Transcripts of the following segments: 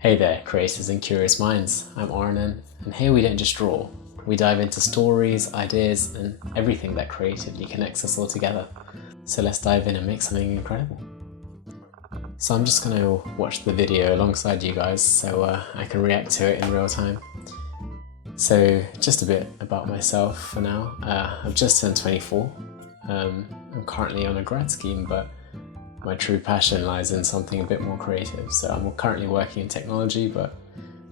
Hey there, creators and curious minds. I'm Arnan, and here we don't just draw. We dive into stories, ideas, and everything that creatively connects us all together. So let's dive in and make something incredible. So I'm just going to watch the video alongside you guys so I can react to it in real time. So just a bit about myself for now. I've just turned 24. I'm currently on a grad scheme, but my true passion lies in something a bit more creative. So I'm currently working in technology, but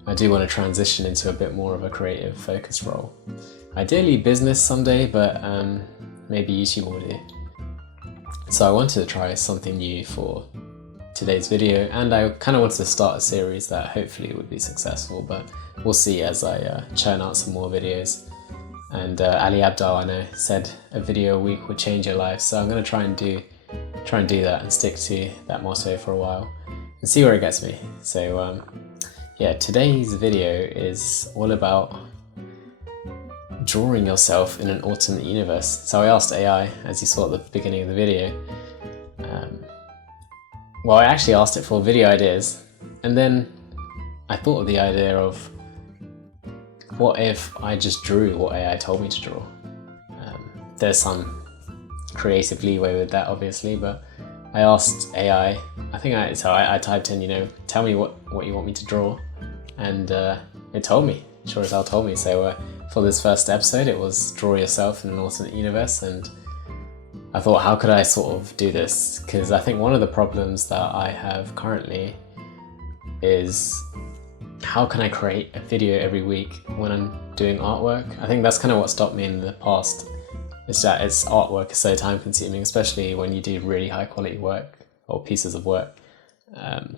I do want to transition into a bit more of a creative focused role. Ideally business someday, but maybe YouTube will do. So I wanted to try something new for today's video, and I kind of wanted to start a series that hopefully would be successful, but we'll see as I churn out some more videos. And Ali Abdaal, I know, said a video a week would change your life, so I'm going to try and do that and stick to that motto for a while and see where it gets me. So yeah, today's video is all about drawing yourself in an alternate universe. So I asked AI, as you saw at the beginning of the video, well, I actually asked it for video ideas, and then I thought of the idea of what if I just drew what AI told me to draw. There's some creative leeway with that, obviously, but I asked AI, I typed in, tell me what you want me to draw, and it told me, sure as hell told me. So for this first episode, it was draw yourself in an alternate universe, and I thought, how could I sort of do this? Because I think one of the problems that I have currently is, how can I create a video every week when I'm doing artwork? I think that's kind of what stopped me in the past. It's that artwork is so time consuming, especially when you do really high quality work or pieces of work.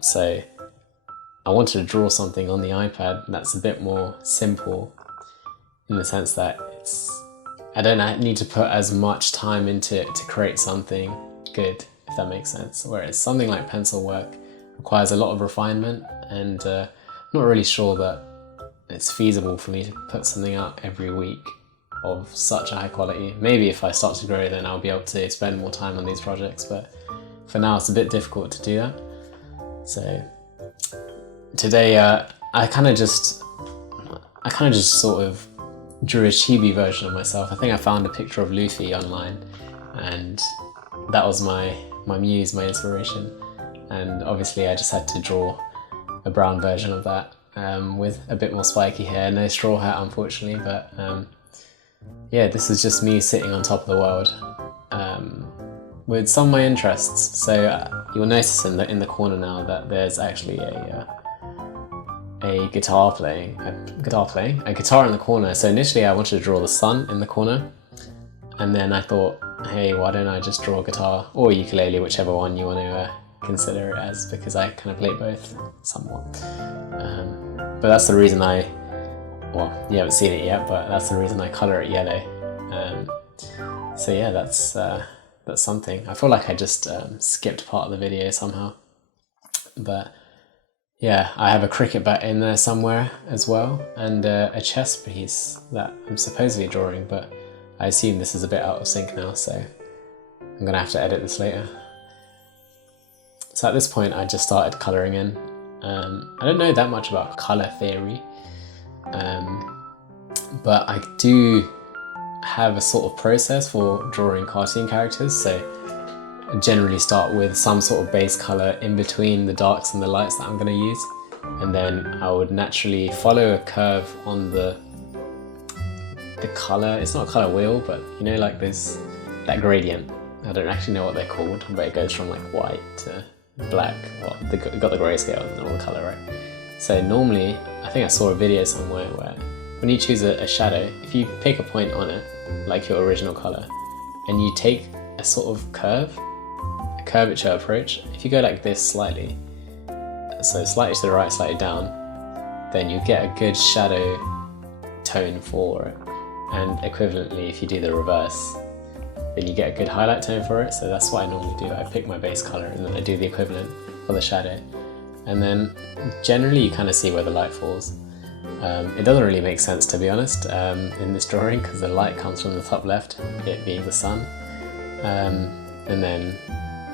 So I wanted to draw something on the iPad that's a bit more simple, in the sense that I don't need to put as much time into it to create something good, if that makes sense. Whereas something like pencil work requires a lot of refinement, and I'm not really sure that it's feasible for me to put something out every week of such a high quality. Maybe if I start to grow, then I'll be able to spend more time on these projects, but for now it's a bit difficult to do that. So today I kind of just sort of drew a chibi version of myself. I think I found a picture of Luffy online, and that was my muse, my inspiration, and obviously I just had to draw a brown version of that with a bit more spiky hair, no straw hat unfortunately, but yeah, this is just me sitting on top of the world with some of my interests. So you'll notice in the corner now that there's actually a guitar in the corner. So initially I wanted to draw the sun in the corner, and then I thought, hey, why don't I just draw a guitar or ukulele, whichever one you want to consider it as, because I kind of play both somewhat. But that's the reason well, you haven't seen it yet, but that's the reason I colour it yellow. So yeah, that's something. I feel like I just skipped part of the video somehow. But yeah, I have a cricket bat in there somewhere as well, and a chess piece that I'm supposedly drawing, but I assume this is a bit out of sync now, so I'm gonna have to edit this later. So at this point I just started colouring in. I don't know that much about colour theory, but I do have a sort of process for drawing cartoon characters. So I generally start with some sort of base colour in between the darks and the lights that I'm going to use, and then I would naturally follow a curve on the colour. It's not a colour wheel, but like that gradient. I don't actually know what they're called, but it goes from like white to black. Well, you've got the grayscale and all the colour, right? So normally, I think I saw a video somewhere where when you choose a shadow, if you pick a point on it, like your original colour, and you take a sort of a curvature approach, if you go like this slightly, so slightly to the right, slightly down, then you get a good shadow tone for it. And equivalently, if you do the reverse, then you get a good highlight tone for it. So that's what I normally do. I pick my base colour and then I do the equivalent for the shadow. And then generally you kind of see where the light falls. It doesn't really make sense, to be honest, in this drawing, because the light comes from the top left, it being the sun. And then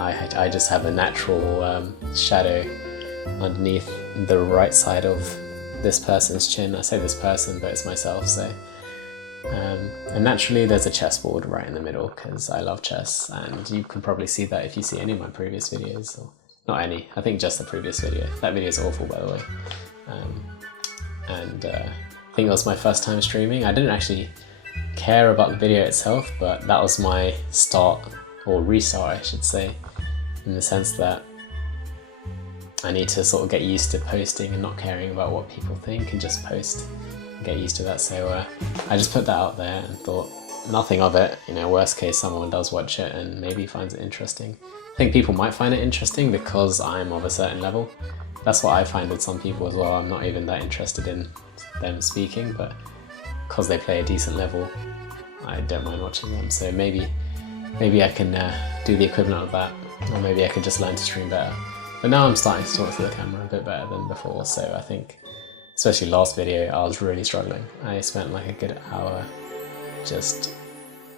I just have a natural shadow underneath the right side of this person's chin. I say this person, but it's myself, so. And naturally there's a chessboard right in the middle because I love chess, and you can probably see that if you see any of my previous videos, or not any, I think just the previous video. That video is awful, by the way. I think it was my first time streaming. I didn't actually care about the video itself, but that was my start, or restart I should say, in the sense that I need to sort of get used to posting and not caring about what people think and just post and get used to that. So I just put that out there and thought nothing of it. You know, worst case someone does watch it and maybe finds it interesting. I think people might find it interesting because I'm of a certain level. That's what I find with some people as well. I'm not even that interested in them speaking, but because they play a decent level, I don't mind watching them. So maybe I can do the equivalent of that, or maybe I could just learn to stream better. But now I'm starting to talk to the camera a bit better than before, so I think, especially last video, I was really struggling. I spent like a good hour just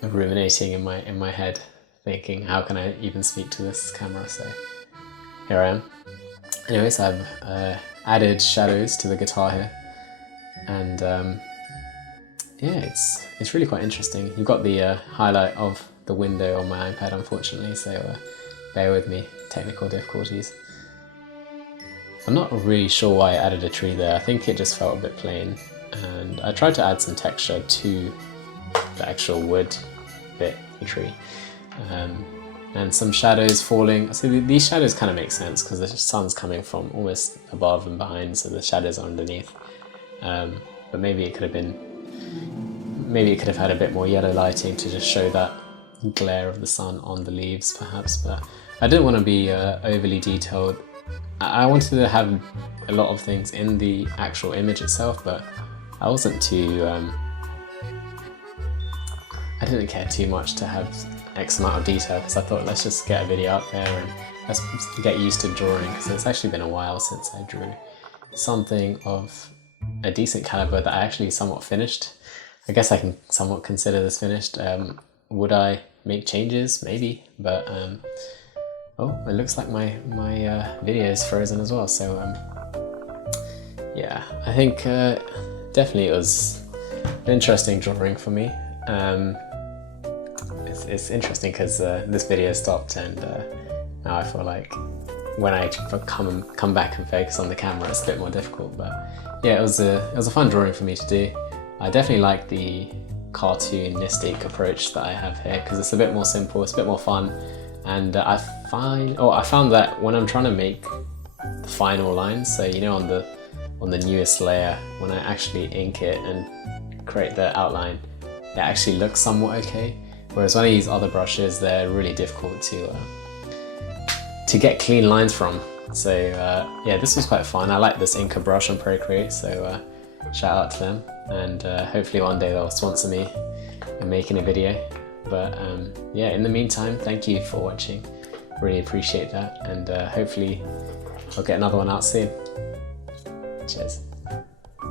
ruminating in my head, thinking, how can I even speak to this camera? So here I am. Anyways, I've added shadows to the guitar here, and yeah, it's really quite interesting. You've got the highlight of the window on my iPad, unfortunately, so bear with me, technical difficulties. I'm not really sure why I added a tree there. I think it just felt a bit plain, and I tried to add some texture to the actual wood bit of the tree. And some shadows falling. So these shadows kind of make sense because the sun's coming from almost above and behind, so the shadows are underneath. But maybe it could have had a bit more yellow lighting to just show that glare of the sun on the leaves, perhaps. But I didn't want to be overly detailed. I wanted to have a lot of things in the actual image itself, but I wasn't too. I didn't care too much to have X amount of detail because I thought, let's just get a video out there and let's get used to drawing, because it's actually been a while since I drew something of a decent caliber that I actually somewhat finished. I guess I can somewhat consider this finished. Would I make changes? Maybe, but oh, it looks like my video is frozen as well. So yeah, I think definitely it was an interesting drawing for me. It's interesting because this video stopped, and now I feel like when I come back and focus on the camera, it's a bit more difficult. But yeah, it was a fun drawing for me to do. I definitely like the cartoonistic approach that I have here because it's a bit more simple, it's a bit more fun, and I found that when I'm trying to make the final lines, so you know on the newest layer, when I actually ink it and create the outline, it actually looks somewhat okay. Whereas when I use other brushes, they're really difficult to get clean lines from. So yeah, this was quite fun. I like this Inca brush on Procreate, so shout out to them. And hopefully one day they'll sponsor me in making a video. But yeah, in the meantime, thank you for watching. Really appreciate that, and hopefully I'll get another one out soon. Cheers.